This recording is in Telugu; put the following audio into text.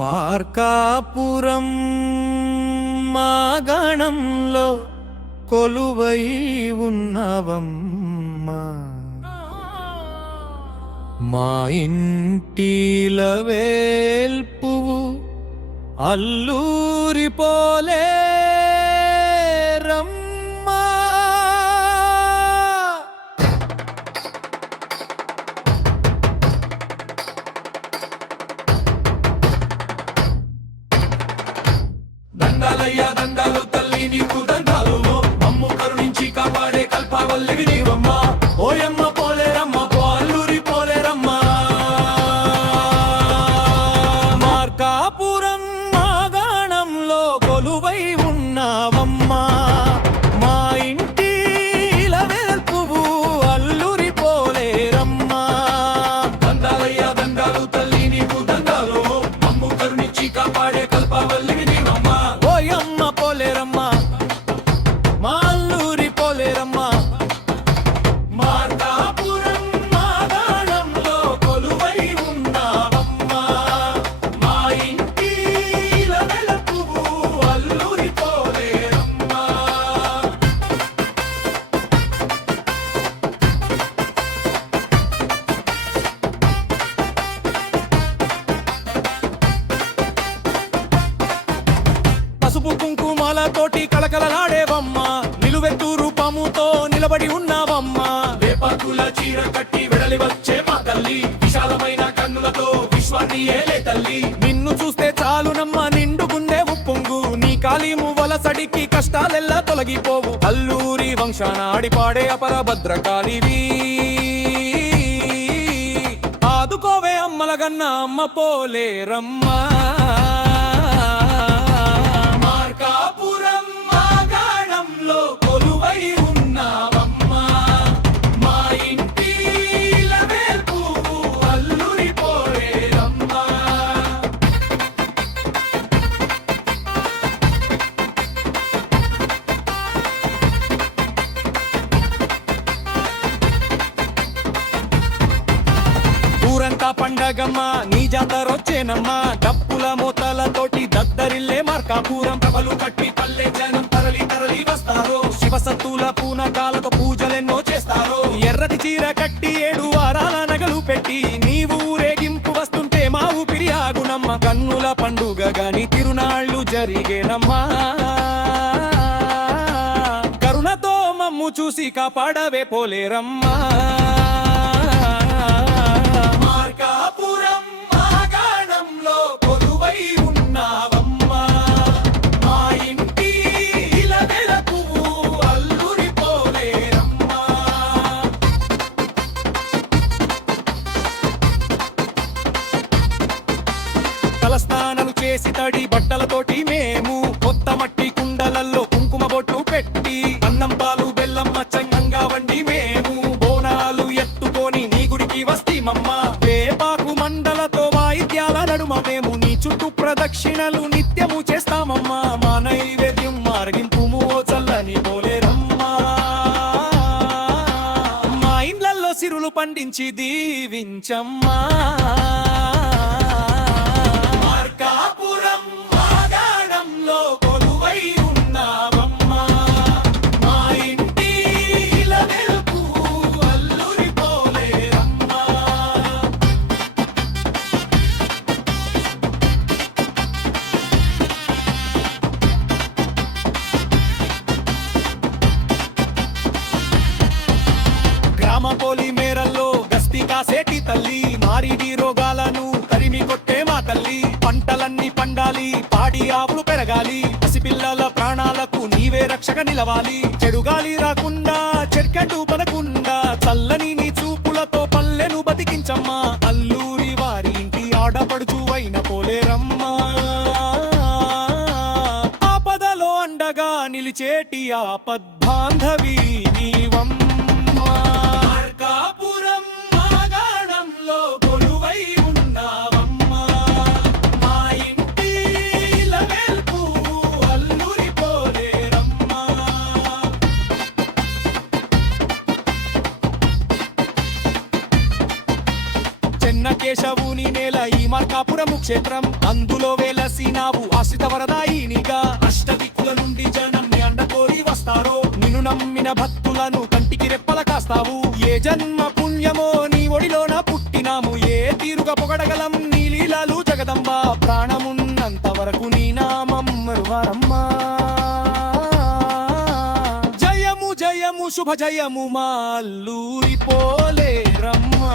మార్కాపురం మా గణంలో కొలువై ఉన్నవమ్మా, మా ఇంటిల వేల్పువు అల్లూరి పోలే రమ్మా. దండాలయ్యా దండాలు తల్లి నీకు దండాలు, అమ్ము కరుణించి కాపాడే కల్పవల్లివి నీవమ్మా. ఓయమ్మ పోలేరమ్మ అల్లూరి పోలేరమ్మ. మార్కాపురం మా గణంలో కొలువై ఉన్నవమ్మా, మా ఇంటిల వేల్పువు అల్లూరి పోలే రమ్మా. దండాలయ్యా దండాలు తల్లి నీకు దండాలు, అమ్ము కరుణించి కాపాడే కల్పవల్లివి నీవమ్మా. ఓయమ్మ పోలేరమ్మ మా అల్లూరి పోలేరమ్మ. మార్కాపురం మా గణంలో కొలువై ఉన్నావమ్మా, మా ఇంటిల వెలుగువు అల్లూరి పోలేరమ్మా. పసుపు కుంకుమాలతోటి కళకళలాడేవమ్మా, నిలువెత్తు రూపముతో నిలబడి ఉన్నావమ్మా. వేపకుల చీర కట్టి వెడలి వచ్చే మా తల్లి, విశాలమైన కన్నులతో విశ్వాన్ని ఏలే తల్లి. నిన్ను చూస్తే చాలునమ్మ నిండుగుండే ఉప్పొంగు, నీ కాలిము వలసడికి కష్టాలెల్లా తొలగిపోవు. అల్లూరి వంశాన ఆడిపాడే అపర భద్రకాళివి, ఆదుకోవే అమ్మలగన్న అమ్మ పోలేరమ్మా. మార్కాపురం మా గణంలో కొలువై ఉన్నావమ్మా, మా ఇంటిల వేల్పువు అల్లూరి పోలేరమ్మా. ఊరంతా పండగమ్మా నీ జాతరొచ్చేనమ్మా, డప్పుల మూతలతోటి దద్దరిల్లే మార్కాపురం. ప్రభలు కట్టి పల్లె జనం తరలి తరలి వస్తారు, శివసత్తుల పూనకాలతో పూజలెన్నో చేస్తారు. ఎర్రటి చీర కట్టి 7 వారాల నగలు పెట్టి నీవు ఊరేగింపు వస్తుంటే మా ఊపిరి ఆగునమ్మ. కన్నుల పండుగ గాని తిరునాళ్ళు జరిగేనమ్మా, కరుణతో మమ్ము చూసి కాపాడవే పోలేరమ్మా. మార్కాపురం మా గణంలో కొలువై ఉన్నావమ్మా, మా ఇంటిల వెలుగువు అల్లూరి పోలేరమ్మా. తలస్నానాలు చేసి తడి బట్టలతోటి మేము కొత్త మట్టి కుండలల్లో కుంకుమ బొట్లు పెట్టి అన్నం పాలు బెల్లం మచ్చంగా వండి మేము బోనాలు ఎత్తుకొని నీ గుడికి వస్తీమమ్మ. వేపాకు మండలతో వాయిద్యాల నడుమ మేము నీ చుట్టూ ప్రదక్షిణలు నిత్యము చేస్తామమ్మా. మా నైవేద్యం మార్గింపుము ఓ చల్లని పోలేరమ్మా, మా ఇండ్లల్లో సిరులు పండించి దీవించమ్మా. మార్కాపురం మా గణంలో కొలువై ఉన్నావమ్మా, మా ఇంటిల వెలుగువు అల్లూరి పోలేరమ్మా. గ్రామ పోలి మేరల్లో గస్తీ కాసేటి తల్లి, మారిడి రోగాలను తరిమి కొట్టే మా తల్లి. పంటలన్నీ పండాలి, పాడి ఆవులు పెరగాలి, పసిపిల్లల ప్రాణాలకు నీవే రక్షక నిలవాలి. చెడుగాలి రాకుండా చెడ్కెట్టు పడకుండా చల్లని నీ చూపులతో పల్లెను బతికించమ్మా. అల్లూరి వారి ఇంటి ఆడపడుచువైన పోలేరమ్మా, ఆపదలో అండగా నిలిచేటి ఆపద్బాంధవి నీవమ్మా. మార్కాపురం మా గణంలో కొలువై ఉన్నావమ్మా, మా ఇంటిల వెలుగువు అల్లూరి పోలేరమ్మా. చెన్న కేశవుని నేల ఈ మార్కాపురము క్షేత్రం అందులో వెలసినావు ఆశ్రిత వరదాయినిగా అష్టదిక్కుల నుండి జనం నీ అండ కోరి వస్తారో నిన్ను నమ్మిన భక్తులను కంటికి రెప్పల కాస్తావు ఏ జన్మ పుణ్యమో నీ ఒడిలోన పుట్టినాము ఏ తీరుగా పొగడగలం నీ లీలలు జగదంబ ప్రాణమున్నంత వరకు నీ నామం మరువరమ్మా జయము జయము శుభ జయము మా అల్లూరి పోలేరమ్మా